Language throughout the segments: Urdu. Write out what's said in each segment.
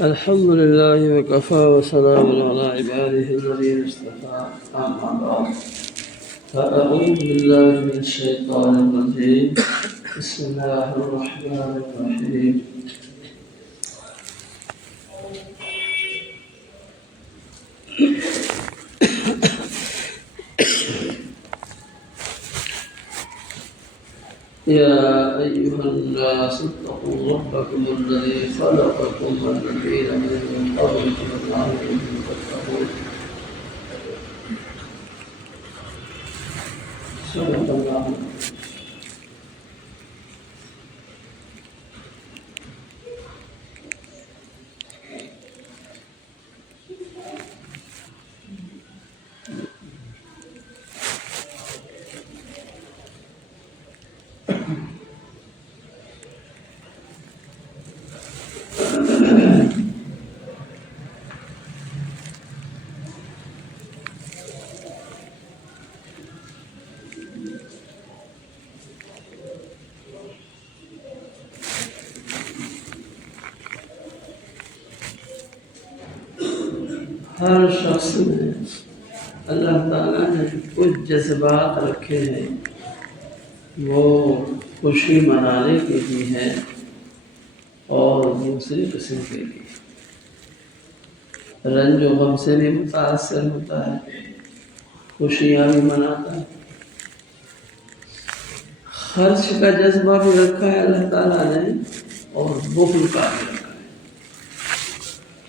الحمد لله وكفى وسلام على عباده الذين اصطفى أما بعد فأعوذ بالله من الشيطان الرجيم بسم الله الرحمن الرحيم يا أيها الناس اتقوا ربكم الذي خلقكم والذين من قبلكم لعلكم تتقون صدق الله. ہر شخص میں اللہ تعالیٰ نے کچھ جذبات رکھے ہیں، وہ خوشی منانے کے بھی ہیں اور دوسری قسم کے بھی. رنج و غم سے بھی متاثر ہوتا ہے، خوشیاں بھی مناتا ہے. خرچ کا جذبہ بھی رکھا ہے اللہ تعالیٰ نے اور بخل کا بھی رکھا ہے.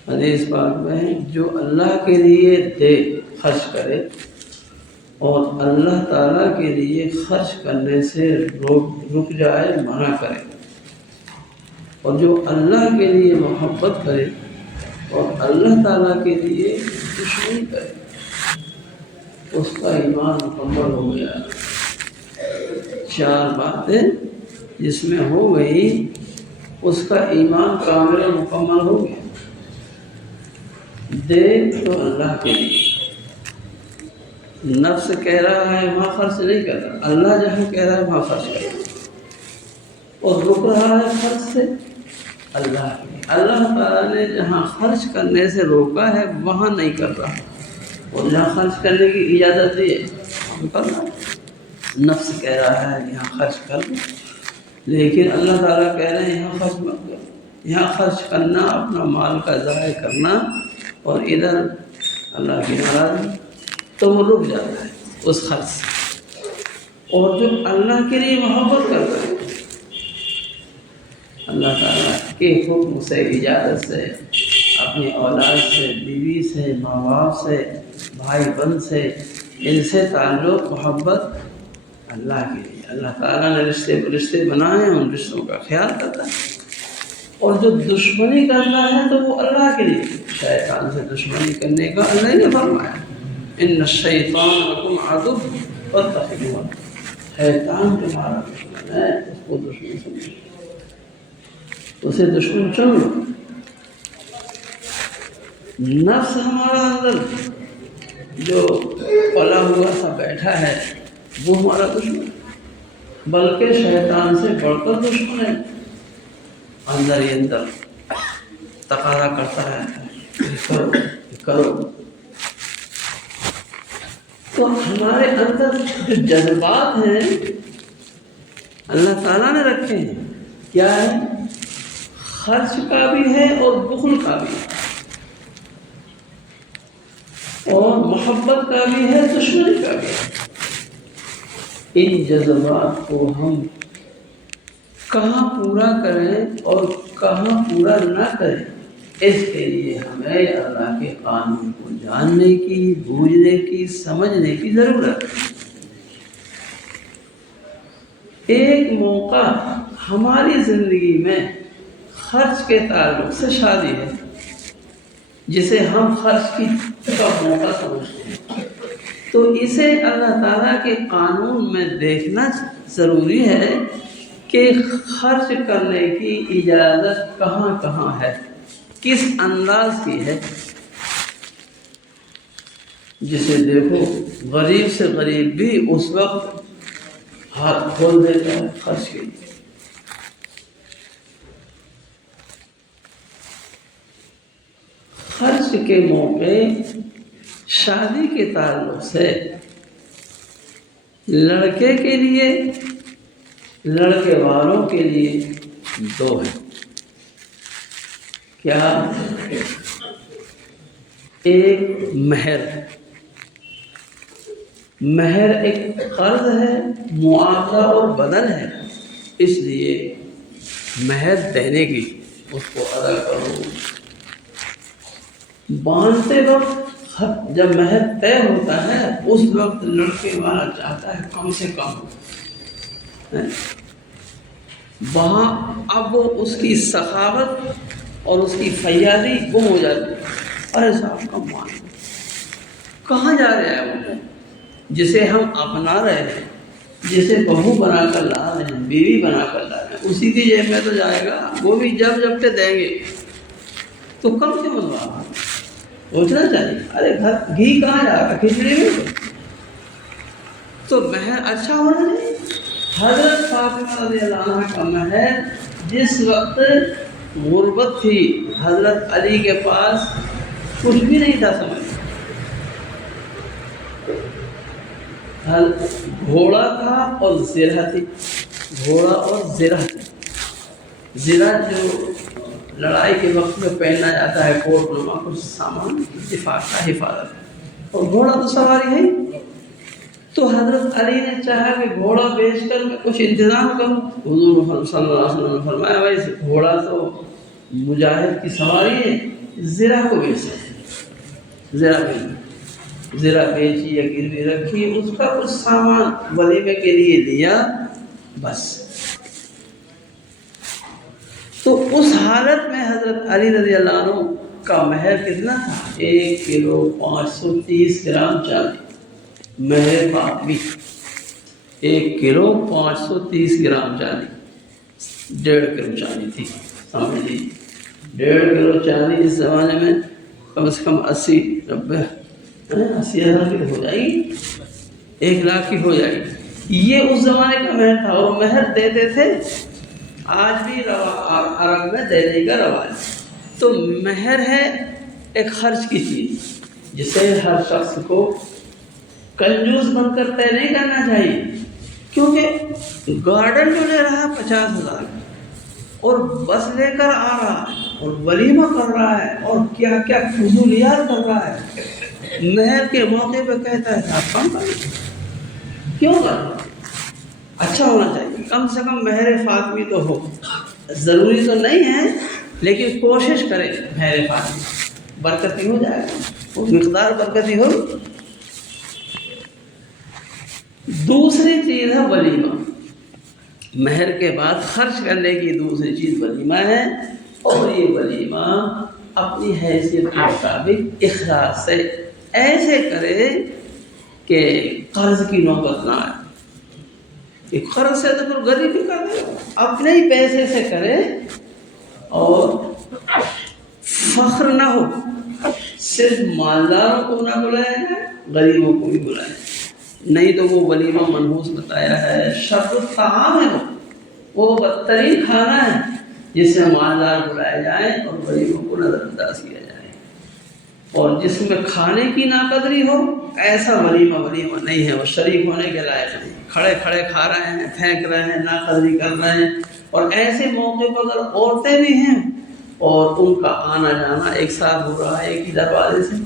حدیث پاک میں جو اللہ کے لیے دے خرچ کرے اور اللہ تعالیٰ کے لیے خرچ کرنے سے رک جائے، منع کرے، اور جو اللہ کے لیے محبت کرے اور اللہ تعالیٰ کے لیے دشمنی کرے، اس کا ایمان مکمل ہو گیا. چار باتیں جس میں ہو گئی اس کا ایمان کامل مکمل ہو گیا. دے تو اللہ کے لیے، نفس کہہ رہا ہے وہاں خرچ نہیں کر رہا، اللہ جہاں کہہ رہا ہے وہاں خرچ کر رہا، اور رک رہا ہے خرچ سے اللہ کے لیے. اللہ تعالیٰ نے جہاں خرچ کرنے سے روکا ہے وہاں نہیں کر رہا، اور جہاں خرچ کرنے کی اجازت دی ہے وہاں کر رہا. نفس کہہ رہا ہے یہاں خرچ کر لو، لیکن اللہ تعالیٰ کہہ رہے ہیں یہاں خرچ مت کرو. یہاں خرچ کرنا اپنا مال کا ضائع کرنا، اور ادھر اللہ کی ناراضگی، تو وہ رک جاتا ہے اس خرچ سے. اور جو اللہ کے لیے محبت کرتا ہے، اللہ تعالیٰ کے حکم سے، اجازت سے، اپنی اولاد سے، بیوی سے، ماں باپ سے، بھائی بہن سے، ان سے تعلق محبت اللہ کے لیے. اللہ تعالیٰ نے رشتے بنائے ہیں، ان رشتوں کا خیال کرتا ہے. اور جو دشمنی کرنا ہے تو وہ اللہ کے لیے. شیطان سے دشمنی کرنے کا اللہ نے فرمایا، ان الشیطان لکم عدو فاتخذوہ. شیطان تمہارا دشمن ہے، اس کو دشمن سمجھو، اسے دشمن چن لو. نفس ہمارا اندر جو پلا ہوا سا بیٹھا ہے وہ ہمارا دشمن ہے، بلکہ شیطان سے بڑھ کر دشمن ہے. اندر ہی اندر تقاضا کرتا ہے کرو کرو. تو ہمارے اندر جو جذبات ہیں اللہ تعالیٰ نے رکھے ہیں، کیا ہے؟ خرچ کا بھی ہے اور بخل کا بھی ہے، اور محبت کا بھی ہے، دشمنی کا بھی ہے. ان جذبات کو ہم کہاں پورا کریں اور کہاں پورا نہ کریں، اس کے لیے ہمیں اللہ کے قانون کو جاننے کی، بوجھنے کی، سمجھنے کی ضرورت ہے. ایک موقع ہماری زندگی میں خرچ کے تعلق سے شادی ہے، جسے ہم خرچ کا موقع سمجھتے ہیں، تو اسے اللہ تعالیٰ کے قانون میں دیکھنا ضروری ہے کہ خرچ کرنے کی اجازت کہاں کہاں ہے، کس انداز کی ہے. جسے دیکھو غریب سے غریب بھی اس وقت ہاتھ کھول دیتا ہے خرچ کے لیے. خرچ کے موقع شادی کے تعلق سے لڑکے کے لیے لڑکے والوں کے لیے دو ہیں. کیا؟ ایک مہر. مہر ایک قرض ہے، معاوضہ اور بدل ہے، اس لیے مہر دینے کی اس کو ادا کرو. باندھتے وقت جب مہر طے ہوتا ہے اس وقت لڑکے والا چاہتا ہے کم سے کم. وہاں اب وہ اس کی سخاوت اور اس کی فیاضی گم ہو جاتی ہے. ارے صاحب کم مان، کہاں جا رہے ہیں وہ جسے ہم اپنا رہے ہیں، جسے بہو بنا کر لا رہے ہیں، بیوی بنا کر لا رہے ہیں، اسی کی جیب میں تو جائے گا. وہ بھی جب دیں گے تو کم سے منوا سوچنا چاہیے. ارے گھر گھی کہاں جا رہا، کھچڑی میں. تو مہر اچھا ہونا چاہیے. حضرت فاطمہ رضی اللہ عنہ کا مہر جس وقت غربت تھی، حضرت علی کے پاس کچھ بھی نہیں تھا سمجھ. گھوڑا تھا اور زرہ تھی. گھوڑا اور زرہ تھی. زرہ جو لڑائی کے وقت میں پہنا جاتا ہے، کوٹ نما کچھ سامان دفاع کا، حفاظت. اور گھوڑا تو سواری ہے. تو حضرت علی نے چاہا کہ گھوڑا بیچ کر میں کچھ انتظام کروں. حضور صلی اللہ علیہ وسلم نے فرمایا بھائی گھوڑا تو مجاہد کی سواری ہے، زرہ کو بیچ. زرہ بیچی یا گروی رکھی، اس کا کچھ سامان ولیمے کے لیے لیا بس. تو اس حالت میں حضرت علی رضی اللہ عنہ کا مہر کتنا تھا؟ 1 کلو 530 گرام چاندی. مہر فاطمی 1 کلو 530 گرام چاندی. 1.5 کلو چاندی تھی. سمجھ لیجیے 1.5 کلو چاندی اس زمانے میں کم سے کم 80-90 ہزار کی ہو جائے گی، 1 لاکھ کی ہو جائے گی. یہ اس زمانے کا مہر تھا. اور مہر دیتے تھے، آج بھی عرب میں دینے کا رواج. تو مہر ہے ایک خرچ کی چیز جسے ہر شخص کو کنجوس بن کر طے نہیں کرنا چاہیے. کیونکہ گارڈن جو لے رہا ہے 50,000 اور بس لے کر آ رہا ہے اور ولیمہ کر رہا ہے اور کیا کیا فضولیات کر رہا ہے، مہر کے موقع پہ کہتا ہے آپ کم کریں. کیوں کریں؟ اچھا ہونا چاہیے. کم سے کم مہر فاطمی تو ہو. ضروری تو نہیں ہے لیکن کوشش کریں مہر فاطمی. برکتی ہو جائے گا، وہ مقدار برکتی ہو. دوسری چیز ہے ولیمہ. مہر کے بعد خرچ کرنے کی دوسری چیز ولیمہ ہے. اور یہ ولیمہ اپنی حیثیت کے مطابق اخلاص سے ایسے کرے کہ قرض کی نوبت نہ آئے. ایک قرض سے تو پھر غریبی کر دے، اپنے ہی پیسے سے کرے اور فخر نہ ہو. صرف مالداروں کو نہ بلائے جائے، غریبوں کو بھی بلائے. نہیں تو وہ ولیمہ منحوس بتایا ہے، شر الطعام ہے. وہ بدترین کھانا ہے جس سے مالدار بلائے جائیں اور غریبوں کو نظر انداز کیا جائے. اور جس میں کھانے کی ناقدری ہو، ایسا ولیمہ نہیں ہے. وہ شریک ہونے کے لائق نہیں. کھڑے کھڑے کھا رہے ہیں، پھینک رہے ہیں، ناقدری کر رہے ہیں. اور ایسے موقع پر اگر عورتیں بھی ہیں اور ان کا آنا جانا ایک ساتھ ہو رہا ہے، ایک ہی دروازے سے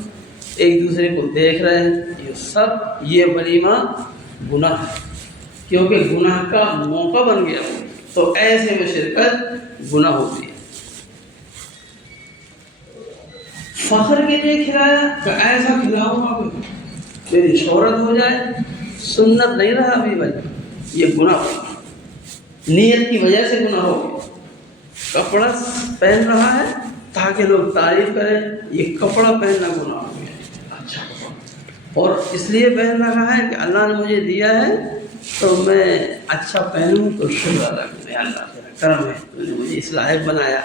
ایک دوسرے کو دیکھ رہے ہیں، یہ ولیمہ گناہ ہے. کیونکہ گناہ کا موقع بن گیا ہو تو ایسے میں شرکت گناہ ہوتی ہے. فخر کے لیے کھلایا کہ ایسا کھلاؤں گا کہ میری شہرت ہو جائے، سنت نہیں رہا ابھی بھائی. یہ گناہ ہو، نیت کی وجہ سے گناہ ہو گیا. کپڑا پہن رہا ہے تاکہ لوگ تعریف کریں، یہ کپڑا پہننا گناہ ہو گیا. اچھا کپڑا، اور اس لیے پہن رہا ہے کہ اللہ نے مجھے دیا ہے تو میں اچھا پہنوں تو شکر ادا کریں. اللہ کا کرم ہے، تو نے مجھے اس لائق بنایا.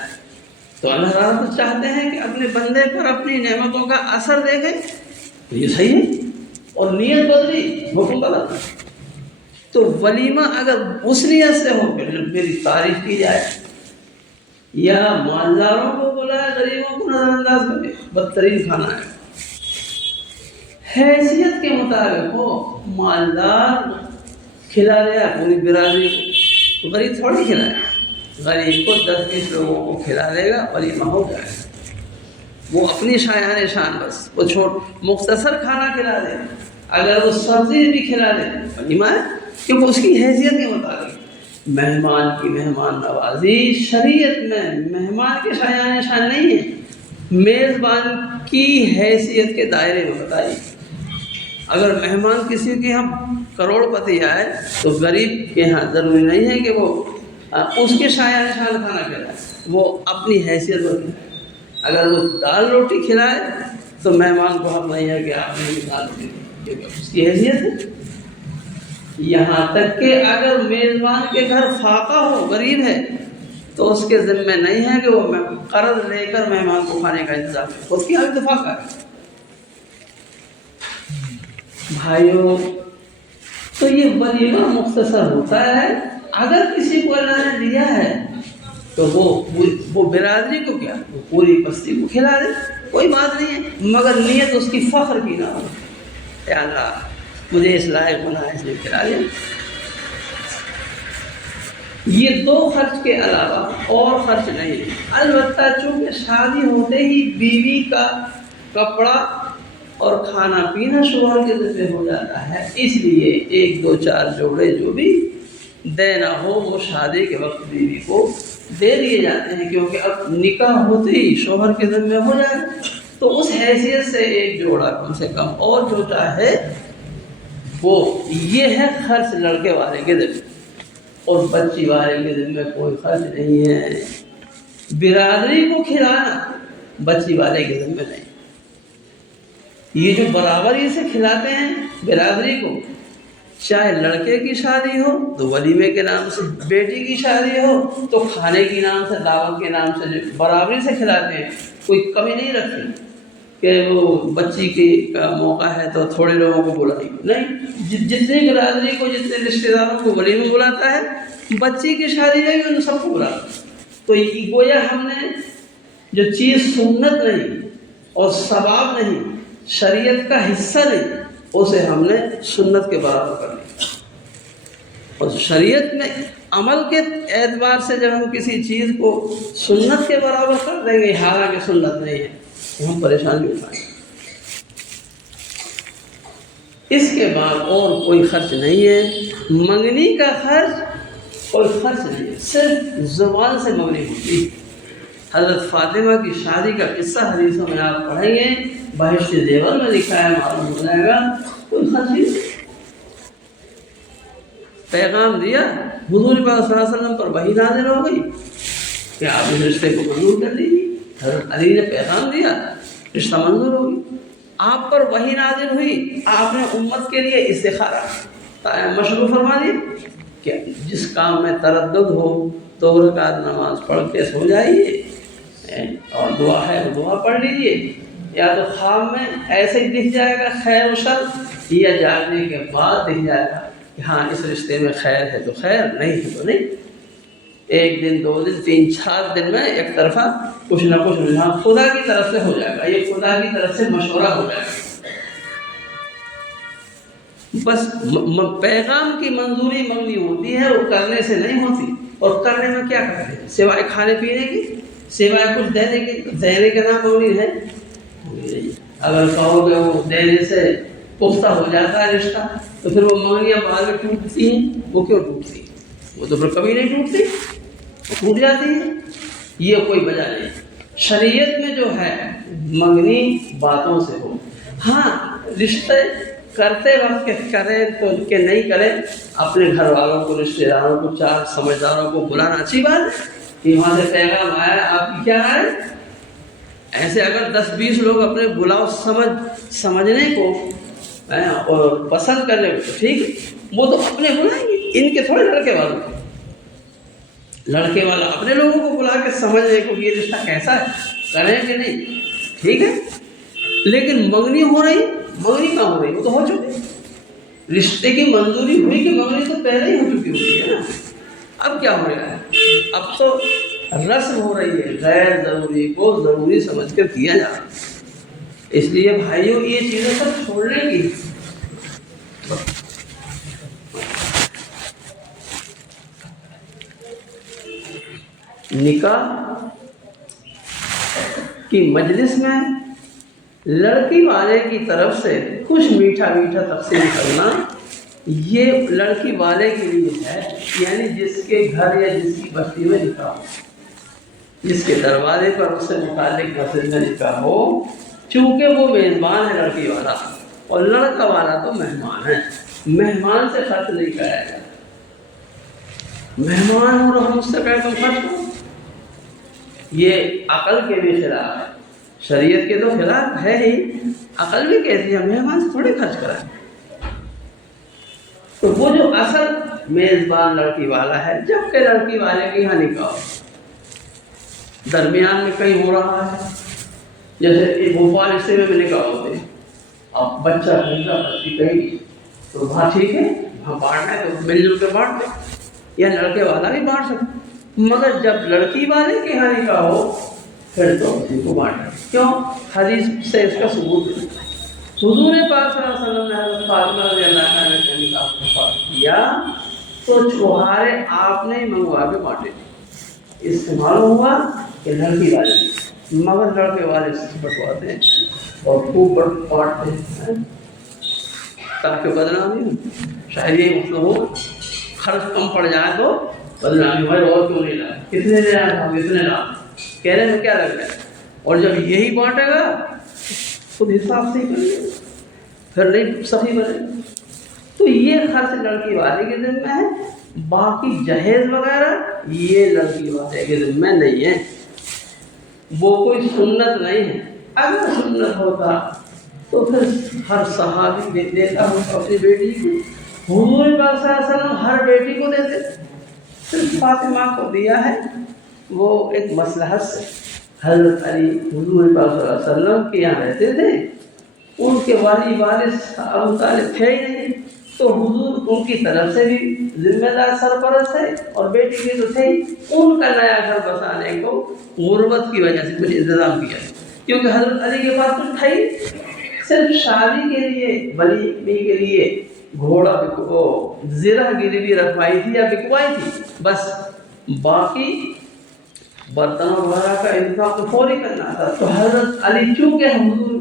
تو اللہ تعالیٰ تو چاہتے ہیں کہ اپنے بندے پر اپنی نعمتوں کا اثر دیکھیں. تو یہ صحیح ہے. اور نیت بدلی، حکم غلط. تو ولیمہ اگر اس نیت سے ہو کہ میری تعریف کی جائے، یا مالداروں کو بلائے غریبوں کو نظر انداز کرے، بدترین کھانا ہے۔ حیثیت کے مطابق ہو، مالدار کھلا رہا پوری برادری کو، تو غریب تھوڑی کھلائے، غریب کو 10-20 لوگوں کو کھلا دے گا، ولیمہ ہو جائے گا۔ وہ اپنی شایان شان بس وہ مختصر کھانا کھلا دے، اگر وہ سبزی بھی کھلا دے ولیمہ ہے، کیونکہ اس کی حیثیت کے مطابق۔ مہمان کی مہمان نوازی شریعت میں مہمان کے شایان شان نہیں ہے، میزبان کی حیثیت کے دائرے میں بتائی۔ اگر مہمان کسی کے ہم کروڑ پتی آئے تو غریب کے ہاں ضروری نہیں ہے کہ وہ اس کے شایان شان کھانا کھلائے، وہ اپنی حیثیت پر کھلائے۔ اگر وہ دال روٹی کھلائے تو مہمان کو حق نہیں ہے کہ آپ نے دال روٹی دی، کیونکہ اس کی حیثیت ہے۔ یہاں تک کہ اگر میزبان کے گھر فاقہ ہو، غریب ہے، تو اس کے ذمہ نہیں ہے کہ وہ قرض لے کر مہمان کو کھانے کا انتظام کرے، خود کی اتفاق ہے۔ بھائیوں، تو یہ ولیمہ مختصر ہوتا ہے۔ اگر کسی کو اللہ نے دیا ہے تو وہ برادری کو کیا، وہ پوری بستی کو کھلا دے، کوئی بات نہیں ہے، مگر نیت اس کی فخر کی نہ ہو، اے اللہ مجھے اس لائق بنا اس نے کھلا دیا۔ یہ 2 خرچ کے علاوہ اور خرچ نہیں ہے۔ البتہ چونکہ شادی ہوتے ہی بیوی کا کپڑا اور کھانا پینا شوہر کے ذمہ ہو جاتا ہے، اس لیے 1 2 4 جوڑے جو بھی دینا ہو وہ شادی کے وقت بیوی کو دے دیے جاتے ہیں، کیونکہ اب نکاح ہوتے ہی شوہر کے ذمہ ہو جائے، تو اس حیثیت سے 1 جوڑا کم سے کم اور جو چاہے وہ۔ یہ ہے خرچ لڑکے والے کے ذمہ، اور بچی والے کے ذمہ کوئی خرچ نہیں ہے۔ برادری کو کھلانا بچی والے کے ذمہ نہیں۔ یہ جو برابری سے کھلاتے ہیں برادری کو، چاہے لڑکے کی شادی ہو تو ولیمے کے نام سے، بیٹی کی شادی ہو تو کھانے کے نام سے، دعوت کے نام سے، جو برابری سے کھلاتے ہیں، کوئی کمی نہیں رکھتے کہ وہ بچی کا موقع ہے تو تھوڑے لوگوں کو بلائیں، نہیں، جتنی برادری کو، جتنے رشتہ داروں کو ولیمہ بلاتا ہے، بچی کی شادی میں بھی ان سب کو بلاتا ہے۔ تو یہ گویا ہم نے جو چیز سنت نہیں اور ثواب نہیں، شریعت کا حصہ نہیں، اسے ہم نے سنت کے برابر کر لیا۔ اور شریعت میں عمل کے اعتبار سے جب ہم کسی چیز کو سنت کے برابر کر دیں گے، حالانکہ سنت نہیں ہے، تو ہم پریشانی اٹھائیں گے۔ اس کے بعد اور کوئی خرچ نہیں ہے۔ منگنی کا خرچ کوئی خرچ نہیں ہے، صرف زبان سے منگنی ہوتی ہے۔ حضرت فاطمہ کی شادی کا قصہ حدیثوں میں آپ پڑھیں گے، بہشت زیور میں لکھا ہے، معلوم ہو جائے گا، کوئی خرچ نہیں۔ پیغام دیا، حضور پاک صلی اللہ علیہ وسلم پر وحی نازل ہو گئی کہ آپ اس رشتے کو منظور کر دیجیے۔ حضرت علی نے پیغام دیا، رشتہ منظور ہو گئی۔ آپ پر وحی نازل ہوئی، آپ نے امت کے لیے استخارہ مشروع فرما دی کہ جس کام میں تردد ہو 2 رکعت نماز پڑھ کے سو جائیے، اور دعا ہے تو دعا پڑھ لیجیے، یا تو خواب میں ایسے ہی دکھ جائے گا خیر و شر، یا جاگنے کے بعد دکھ جائے گا کہ ہاں اس رشتے میں خیر ہے تو خیر، نہیں ہے تو نہیں۔ 1 دن 2 دن 3 4 دن میں ایک طرفہ کچھ نہ کچھ رجحان خدا کی طرف سے ہو جائے گا، یہ خدا کی طرف سے مشورہ ہو جائے گا۔ بس پیغام کی منظوری منگنی ہوتی ہے، وہ کرنے سے نہیں ہوتی۔ اور کرنے میں کیا کرتے ہیں سوائے کھانے پینے کی، سوائے کچھ دینے کی؟ دینے کا نام منگنی ہے؟ اگر کہو کہ وہ دینے سے پختہ ہو جاتا ہے رشتہ، تو پھر وہ منگنیاں بعد میں ٹوٹتی ہیں، وہ کیوں ٹوٹتی؟ وہ تو پھر کبھی نہیں ٹوٹتی، وہ ٹوٹ جاتی ہے۔ یہ کوئی وجہ نہیں۔ شریعت میں جو ہے منگنی باتوں سے ہو۔ ہاں رشتے کرتے وقت کہ کریں تو کہ نہیں کریں، اپنے گھر والوں کو، رشتہ داروں کو، 4 سمجھداروں کو بلانا اچھی بات ہے کہ وہاں سے پیغام آیا، آپ کی کیا رائے؟ ایسے اگر 10-20 لوگ اپنے بلاؤ سمجھنے کو اور پسند کرنے کو تو ٹھیک ہے، وہ تو اپنے بلائیں گے، ان کے تھوڑے لڑکے والوں کو۔ لڑکے والا اپنے لوگوں کو بلا کے سمجھنے کو یہ رشتہ کیسا ہے، کریں کہ نہیں، ٹھیک ہے۔ لیکن منگنی ہو رہی، منگنی کہاں ہو رہی؟ وہ تو ہو چکے، رشتے کی منظوری ہوئی کہ منگنی تو پہلے ہی ہو چکی ہوتی ہے نا۔ اب کیا ہو رہا ہے؟ اب تو رسم ہو رہی ہے، غیر ضروری کو ضروری سمجھ کر کیا جا رہا ہے۔ اس لیے بھائیوں یہ چیزیں سب چھوڑنے کی، نکاح کی مجلس میں لڑکی والے کی طرف سے کچھ میٹھا میٹھا تقسیم کرنا یہ لڑکی والے کے لیے ہے، یعنی جس کے گھر یا جس کی بستی میں نکاح ہو، جس کے دروازے پر اس سے متعلق مسجد میں نکاح ہو، چونکہ وہ میزبان ہے لڑکی والا اور لڑکا والا تو مہمان ہے، مہمان سے خرچ نہیں کرایا جاتا۔ مہمان ہو رہا مجھ سے کہے تم خرچ کرو، یہ عقل کے بھی خلاف ہے، شریعت کے تو خلاف ہے ہی، عقل بھی کہتی ہے مہمان سے تھوڑے خرچ کرائے۔ تو وہ جو اصل میزبان لڑکی والا ہے، جب کہ لڑکی والے کے یہاں نکاح درمیان میں کہیں ہو رہا ہے، جیسے بھوپال حصے میں نکاح ہوتے ہیں، اب بچہ کہیں گا بچی کہیں گی، تو وہاں ٹھیک ہے وہاں بانٹنا ہے تو مل جل کے بانٹ دیں، یا لڑکے والا بھی بانٹ سکتے، مگر جب لڑکی والے کے یہاں نکاح ہو پھر تو اسی کو بانٹنا۔ کیوں؟ حدیث سے اس کا ثبوت ہے، حضور پاک صلی اللہ علیہ وسلم نے حضرت فاطمہ رضی اللہ عنہا سے نکاح فرض کیا تو چھوہارے آپ نے منگوا کے بانٹے، اس سے معلوم ہوا کہ لڑکی والے مگر لڑکے والے سے بٹواتے ہیں اور خوب بانٹتے ہیں تاکہ بدنامی ہو۔ شاید یہ مطلب ہو خرچ کم پڑ جائے تو بدنامی ہو، اور کیوں نہیں لایا، کتنے دے رہا تھا کتنے لا، کہنے میں کیا لگ گیا، اور جب یہی بانٹے گا خود حساب سے ہی کرے گا، پھر نہیں صحیح بنے۔ تو یہ خرچ لڑکی والے کے ذمہ ہے، باقی جہیز وغیرہ یہ لڑکی والے کے ذمہ نہیں ہے، وہ کوئی سنت نہیں ہے۔ اگر سنت ہوتا تو پھر ہر صحابی دیتا ہوتا اپنی بیٹی کو، حضور پاک صلی اللہ علیہ وسلم ہر بیٹی کو دیتے، صرف فاطمہ کو دیا ہے وہ ایک مصلحت سے۔ حضرت علی حضور پاک صلی اللہ علیہ وسلم کے یہاں رہتے تھے، ان کے والد ابو طالب تھے ہی نہیں، تو حضور ان کی طرف سے بھی ذمہ دار سرپرست ہے اور بیٹی کے تو تھے ہی، ان کا نیا گھر بسانے کو غربت کی وجہ سے کچھ انتظام کیا، کیونکہ حضرت علی کے پاس کچھ تھا ہی، صرف شادی کے لیے ولیمے کے لیے گھوڑا زرہ گروی رکھوائی تھی یا بکوائی تھی بس، باقی برتنوں وغیرہ کا انتظام تو فوری کرنا تھا۔ تو حضرت علی چونکہ حضور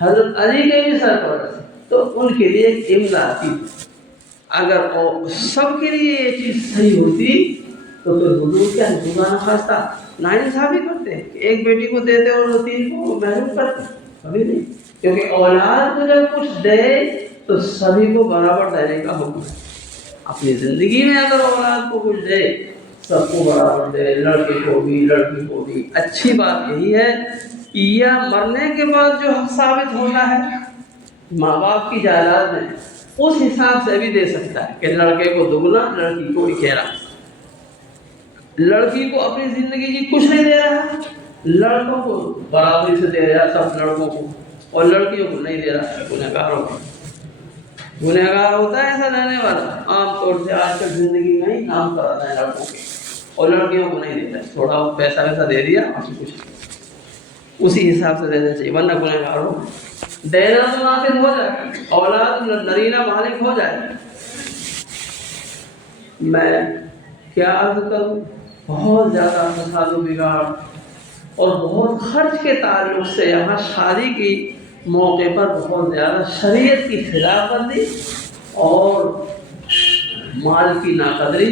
حضرت علی کے بھی سرپرست تو ان کے لیے ایک امداد تھی، اگر سب کے لیے یہ چیز صحیح ہوتی تو پھر حضور کیا خدا نخواستہ ناانصافی کرتے کہ ایک بیٹی کو دیتے اور وہ تین کو محروم کرتے، کبھی نہیں، کیونکہ اولاد کو جب کچھ دے تو سبھی کو برابر دینے کا حکم ہے۔ اپنی زندگی میں اگر اولاد کو کچھ دے سب کو برابر دے، لڑکے کو بھی لڑکی کو بھی۔ اچھی بات یہی ہے کہ یا مرنے کے بعد جو حق ثابت ہوتا ہے ماں باپ کی جائیداد میں اس حساب سے بھی دے سکتا ہے کہ لڑکے کو دگنا لڑکی کو اکھیرا، لڑکی کو اپنی زندگی کی کچھ نہیں دے رہا، لڑکوں کو برابری سے دے رہا سب لڑکوں کو، اور لڑکیوں کو نہیں دے رہا گنہگاروں کو۔ گنہگار ہوتا ہے ایسا دینے والا، عام طور سے آج کل زندگی میں ہی کام کراتا ہے لڑکوں کے، اور لڑکیوں کو نہیں دیتا، تھوڑا پیسہ ویسا دے دیا اور کچھ اسی حساب سے دینا چاہیے، ورنہ گنہگار ہو دینا تو ناصر ہو جائے، اولاد نرینہ مالک ہو جائے۔ میں کیا عرض کروں، بہت زیادہ فساد و بگاڑ اور بہت خرچ کے تعلق سے یہاں شادی کی موقع پر بہت زیادہ شریعت کی خلاف ورزی اور مال کی ناقدری،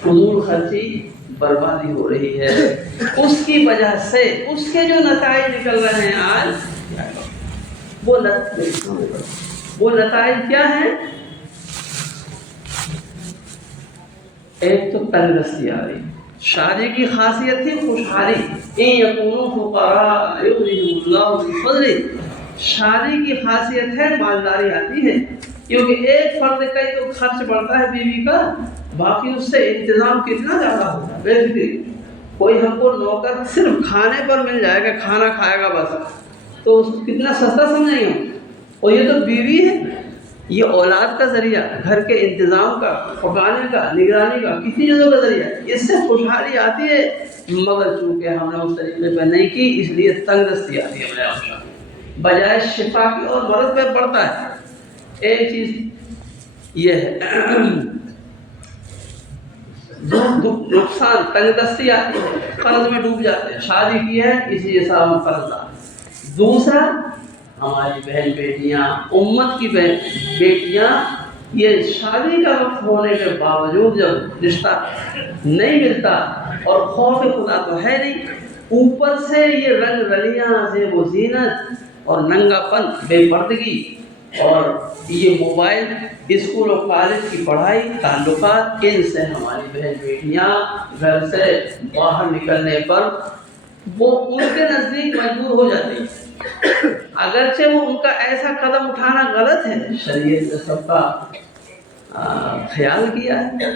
فضول خرچی، بربادی ہو رہی ہے۔ اس کی وجہ سے اس کے جو نتائج نکل رہے ہیں آج، وہ نتائج کیا ہیں؟ ایک تو تنگستی آ رہی، شادی کی خاصیت تھی خوشحالی، ان یکونوا فقراء یغنیہم اللہ من فضلہ، شادی کی خاصیت ہے مالداری آتی ہے، کیونکہ ایک فرد کا ہی تو خرچ بڑھتا ہے بیوی کا، باقی اس سے انتظام کتنا زیادہ ہوتا ہے۔ بے فکری کوئی ہم کو نوکر صرف کھانے پر مل جائے گا، کھانا کھائے گا بس، تو اس کو کتنا سستا سمجھیں گے، اور یہ تو بیوی ہے، یہ اولاد کا ذریعہ، گھر کے انتظام کا، پکانے کا، نگرانی کا، کسی چیزوں کا ذریعہ، اس سے خوشحالی آتی ہے، مگر چونکہ ہم نے اس طریقے پہ نہیں کی اس لیے تنگ دستی آتی ہے میرے آقا، بجائے شفا کی اور مرض پہ پڑتا ہے۔ ایک چیز یہ ہے نقصان، تنگ دستی آتی ہے، قرض میں ڈوب جاتے ہیں، شادی کی ہے اس لیے سب قرض دار۔ دوسرا، ہماری بہن بیٹیاں، امت کی بہن بیٹیاں، یہ شادی کا وقت ہونے کے باوجود جب رشتہ نہیں ملتا اور خوف خدا تو ہے نہیں، اوپر سے یہ رنگ رلیاں، زیب و زینت اور ننگا پن، بے پردگی، اور یہ موبائل، اسکول اور کالج کی پڑھائی، تعلقات، ان سے ہماری بہن بیٹیاں گھر سے باہر نکلنے پر وہ ان کے نزدیک مجبور ہو جاتی ہیں، اگرچہ وہ ان کا ایسا قدم اٹھانا غلط ہے۔ شریعت نے سب کا خیال کیا ہے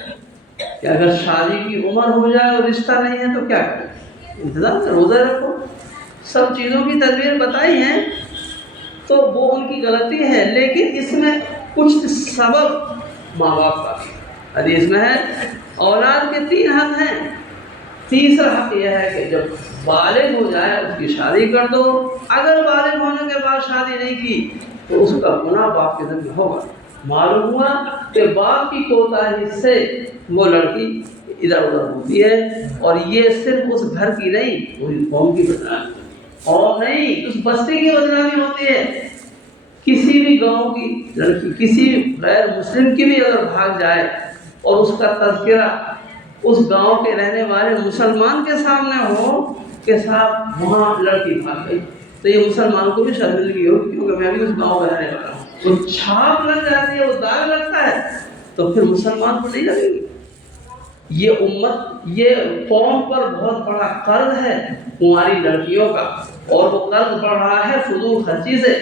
کہ اگر شادی کی عمر ہو جائے اور رشتہ نہیں ہے تو کیا کریں، انتظام سے روزہ رکھو، سب چیزوں کی تدبیر بتائی ہیں، تو وہ ان کی غلطی ہے، لیکن اس میں کچھ سبب ماں باپ کا بھی۔ حدیث میں ہے اولاد کے 3 حق ہیں، تیسرا حق یہ ہے کہ جب بالغ ہو جائے اس کی شادی کر دو، اگر بالغ ہونے کے بعد شادی نہیں کی تو اس کا گناہ باپ کے ذمہ ہوگا۔ معلوم ہوا کہ باپ کی کوتاہی سے وہ لڑکی ادھر ادھر ہوتی ہے، اور یہ صرف اس گھر کی نہیں، پوری قوم کی بدنامی، اور نہیں اس بستی کی بدنامی ہوتی ہے۔ کسی بھی گاؤں کی لڑکی، کسی غیر مسلم کی بھی اگر بھاگ جائے اور اس کا تذکرہ اس گاؤں کے رہنے والے مسلمان کے سامنے ہو کہ صاحب وہاں لڑکی بھاگ گئی، تو یہ مسلمان کو بھی شرمندگی ہو، کیونکہ میں بھی اس گاؤں کا رہنے والا ہوں، تو چھاپ لگ جاتی ہے، وہ داغ لگتا ہے، تو پھر مسلمان کو نہیں لگے گی۔ یہ امت، یہ قوم پر بہت بڑا قرض ہے کنواری لڑکیوں کا، اور وہ قرض بڑھ رہا ہے فضول خرچی سے،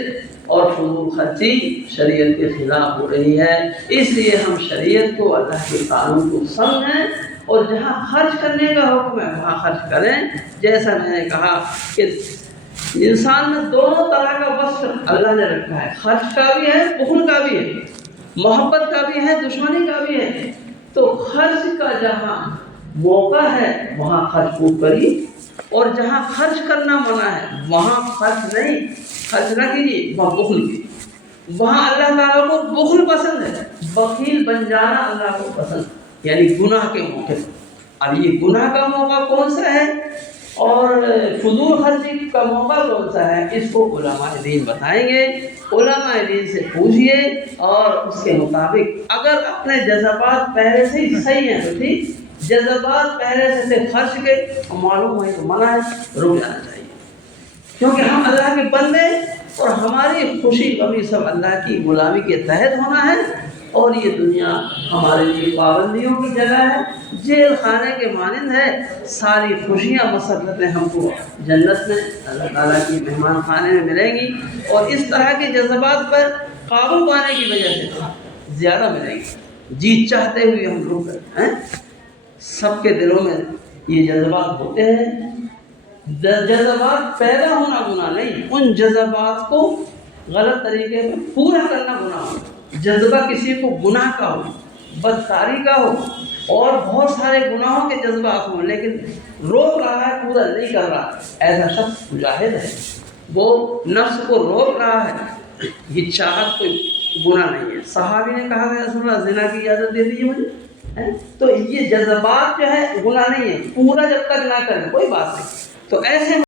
اور فضول خرچی شریعت کے خلاف ہو رہی ہے۔ اس لیے ہم شریعت کو، اللہ کے قانون کو سمجھیں، اور جہاں خرچ کرنے کا حکم ہے وہاں خرچ کریں۔ جیسا میں نے کہا کہ انسان میں دونوں طرح کا وصف اللہ نے رکھا ہے، خرچ کا بھی ہے، بخل کا بھی ہے، محبت کا بھی ہے، دشمنی کا بھی ہے۔ تو خرچ کا جہاں موقع ہے وہاں خرچ خوب کری، اور جہاں خرچ کرنا منع ہے وہاں خرچ نہیں، خرچ نہ کیجیے، وہاں بخل کیجیے۔ وہاں اللہ تعالیٰ کو بخل پسند ہے، بخیل بن جانا اللہ کو پسند ہے، یعنی گناہ کے موقع پر۔ اب یہ گناہ کا موقع کون سا ہے اور فضول خرچی کا موقع کون سا ہے، اس کو علماء دین بتائیں گے۔ علماء دین سے پوچھئے، اور اس کے مطابق اگر اپنے جذبات پہلے سے ہی صحیح ہیں تو ٹھیک، جذبات پہلے سے خرچ کے معلوم ہے تو منع ہے، رک جانا چاہیے، کیونکہ ہم اللہ کے بندے، اور ہماری خوشی غمی سب اللہ کی غلامی کے تحت ہونا ہے، اور یہ دنیا ہمارے لیے پابندیوں کی جگہ ہے، جیل خانے کے مانند ہے۔ ساری خوشیاں مسرتیں ہم کو جنت میں اللہ تعالیٰ کی مہمان خانے میں ملیں گی، اور اس طرح کے جذبات پر قابو پانے کی وجہ سے زیادہ ملیں گی۔ جی چاہتے ہوئے ہم لوگ ہیں، سب کے دلوں میں یہ جذبات ہوتے ہیں۔ جذبات پیدا ہونا گناہ نہیں، ان جذبات کو غلط طریقے میں پورا کرنا گناہ ہو۔ جذبہ کسی کو گناہ کا ہو، بدکاری کا ہو، اور بہت سارے گناہوں کے جذبات ہوں، لیکن روک رہا ہے، پورا نہیں کر رہا، ایسا شخص مجاہد ہے، وہ نفس کو روک رہا ہے۔ یہ چاہت کوئی گناہ نہیں ہے۔ صحابی نے کہا کہ رسول اللہ زنا کی اجازت دے دیجیے مجھے، تو یہ جذبات جو ہے گناہ نہیں ہے، پورا جب تک نہ کریں کوئی بات نہیں۔ تو ایسے